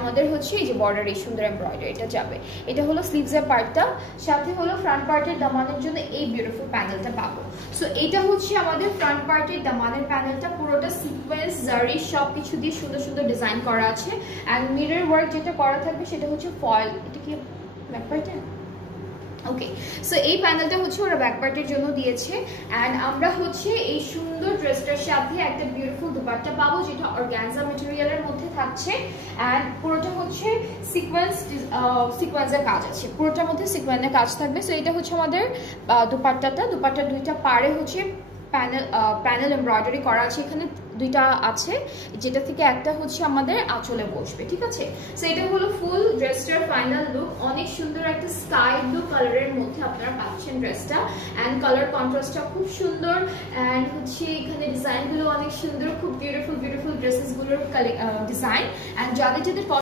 আমাদের হচ্ছে এই যে বর্ডার এই সুন্দর এমব্রয়ডারি এটা যাবে। এটা হলো স্লিভসের পার্টটা, সাথে হলো ফ্রন্ট পার্টের দামানের জন্য এই বিউটিফুল প্যানেলটা পাবো। সো এটা হচ্ছে আমাদের ফ্রন্ট পার্টের দামানের প্যানেলটা, পুরোটা সিকোয়েন্স জারি সব কিছু দিয়ে সুন্দর সুন্দর ডিজাইন করা আছে। অ্যান্ড মিরর ওয়ার্ক যেটা করা থাকবে সেটা হচ্ছে ফয়েল, এটা কি ব্যাক পার্টে? ওকে, সো এই প্যানেলটা হচ্ছে ওরা ব্যাক পার্টের জন্য দিয়েছে। অ্যান্ড আমরা হচ্ছে এই সুন্দর ড্রেসটার সাথে একটা বিউটিফুল দুপাট্টা পাবো যেটা অর্গানজা ম্যাটেরিয়ালের মধ্যে থাকছে। অ্যান্ড পুরোটা হচ্ছে সিকোয়েন্সের কাজ আছে, পুরোটার মধ্যে সিকোয়েন্সের কাজ থাকবে। সো এটা হচ্ছে আমাদের দুপাট্টাটা, দুপাট্টার দুইটা পাড়ে হচ্ছে প্যানেল এমব্রয়ডারি করা আছে, এখানে দুইটা আছে, যেটা থেকে একটা হচ্ছে আমাদের আঁচলে বসবে, ঠিক আছে। সো এটা হলো ফুল ড্রেসটার ফাইনাল লুক। অনেক সুন্দর একটা স্কাই ব্লু কালারের মধ্যে আপনারা পাচ্ছেন ড্রেসটা। অ্যান্ড কালার কন্ট্রাস্টটা খুব সুন্দর। অ্যান্ড হচ্ছে এখানে ডিজাইনগুলো অনেক সুন্দর, খুব বিউটিফুল বিউটিফুল ড্রেসেসগুলোর ডিজাইন। অ্যান্ড যাদের যাদের